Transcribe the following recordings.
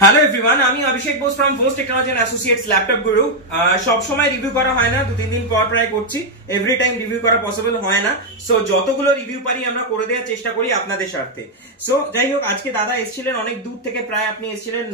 Hello everyone, আমি Abhishek Bose from Bose technology and associates laptop Guru. সব সময় রিভিউ করা হয় না, 2-3 দিন পর প্রায় করছি। এভরি টাইম রিভিউ করা পসিবল হয় না, সো যতগুলো রিভিউ পারি আমরা করে দেওয়ার চেষ্টা করি আপনাদের স্বার্থে। সো যাই হোক, আজকে দাদা এসেছিলেন অনেক দূর থেকে, প্রায় আপনি এসেছিলেন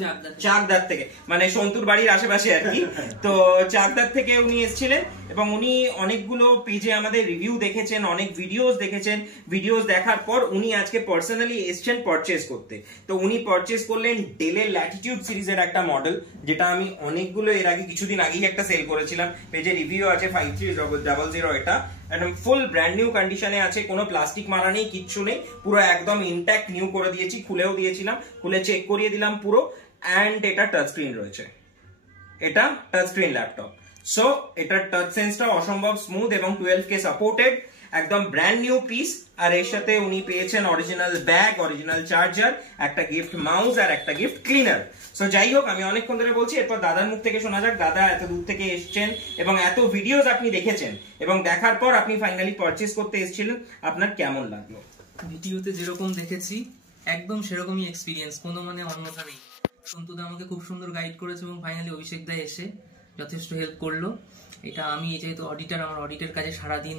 চাকদার থেকে, মানে সন্তুর বাড়ির আশেপাশে আর কি। তো চাকদার থেকে উনি এসেছিলেন এবং উনি অনেকগুলো পেজে আমাদের রিভিউ দেখেছেন, অনেক ভিডিওস দেখেছেন। ভিডিওস দেখার পর উনি আজকে পার্সোনালি এসেছেন পারচেজ করতে। তো উনি পারচেজ করলেন ডেলের ল্যাটিটিউড সিরিজের একটা মডেল, যেটা আমি অনেকগুলো এর আগে কিছুদিন আগেই একটা সেল করেছিলাম। পেজে রিভিউ আছে 5300, এটা একদম ফুল ব্র্যান্ড নিউ কন্ডিশনে আছে, কোনো প্লাস্টিক মারা নেই, কিচ্ছু নেই, পুরো একদম ইনট্যাক্ট নিউ করে দিয়েছি। খুলেও দিয়েছিলাম, খুলে চেক করিয়ে দিলাম পুরো। অ্যান্ড এটা টাচ স্ক্রিন রয়েছে, এটা টাচ স্ক্রিন ল্যাপটপ। সো এটার টাচ সেন্সটা অসম্ভব স্মুথ এবং 12K সাপোর্টেড, একদম ব্র্যান্ড নিউ পিস। আর এর সাথে উনি পেয়েছেন অরিজিনাল ব্যাগ, অরিজিনাল চার্জার, একটা গিফট মাউস আর একটা গিফট ক্লিনার। সো যাই হোক, আমি অনেকক্ষণ ধরে বলছি, এরপর দাদার মুখ থেকে শোনা যাক। দাদা এত দূর থেকে এসেছেন এবং এত ভিডিওস আপনি দেখেছেন এবং দেখার পর আপনি ফাইনালি পারচেজ করতে এসেছিলেন, আপনার কেমন লাগলো? ভিডিওতে যেরকম দেখেছি একদম সেরকমই এক্সপিরিয়েন্স, কোনো মানে অন্যথা নেই। সন্তুদা আমাকে খুব সুন্দর গাইড করেছে এবং ফাইনালি অভিষেক দা এসে যথেষ্ট হেল্প করলো। এটা আমি যেহেতু অডিটর, আমার অডিটের কাজে সারাদিন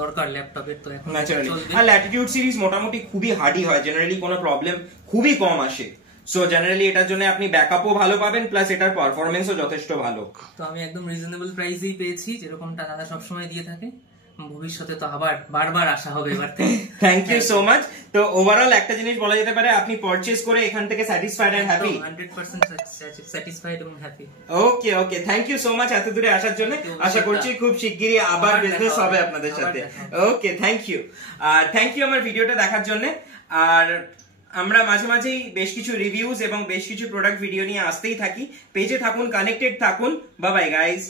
দরকার ল্যাপটপের, তো এখন চলবে। আর ল্যাটিটিউড সিরিজ মোটামুটি খুবই হার্ডি হয়, জেনারেলি কোনো প্রবলেম খুবই কম আসে। সো জেনারেলি এটার জন্য আপনি ব্যাকআপও ভালো পাবেন, প্লাস এটার পারফরমেন্সও যথেষ্ট ভালো। তো আমি একদম রিজনেবল প্রাইসেই পেয়েছি, যেরকমটা দাদা সবসময় দিয়ে থাকে। ভবিষ্যতে তো আবার বারবার আসা হবে এবার থেকে। Thank you so much. তো ওভারঅল একটা জিনিস বলা যেতে পারে, আপনি পারচেজ করে এখান থেকে স্যাটিসফাইড এন্ড হ্যাপি? 100% স্যাটিসফাইড এবং happy. Okay okay, thank you so much এত দূরে আসার জন্য। আশা করছি খুব শিগগিরই আবার বিজনেস হবে আপনাদের সাথে। Okay, thank you. আর থ্যাংক ইউ আমার ভিডিওটা দেখার জন্য। আর আমরা মাঝে মাঝেই বেশ কিছু রিভিউজ এবং বেশ কিছু প্রোডাক্ট ভিডিও নিয়ে আসতেই থাকি। পেজে থাকুন, কানেক্টেড থাকুন। Bye bye guys.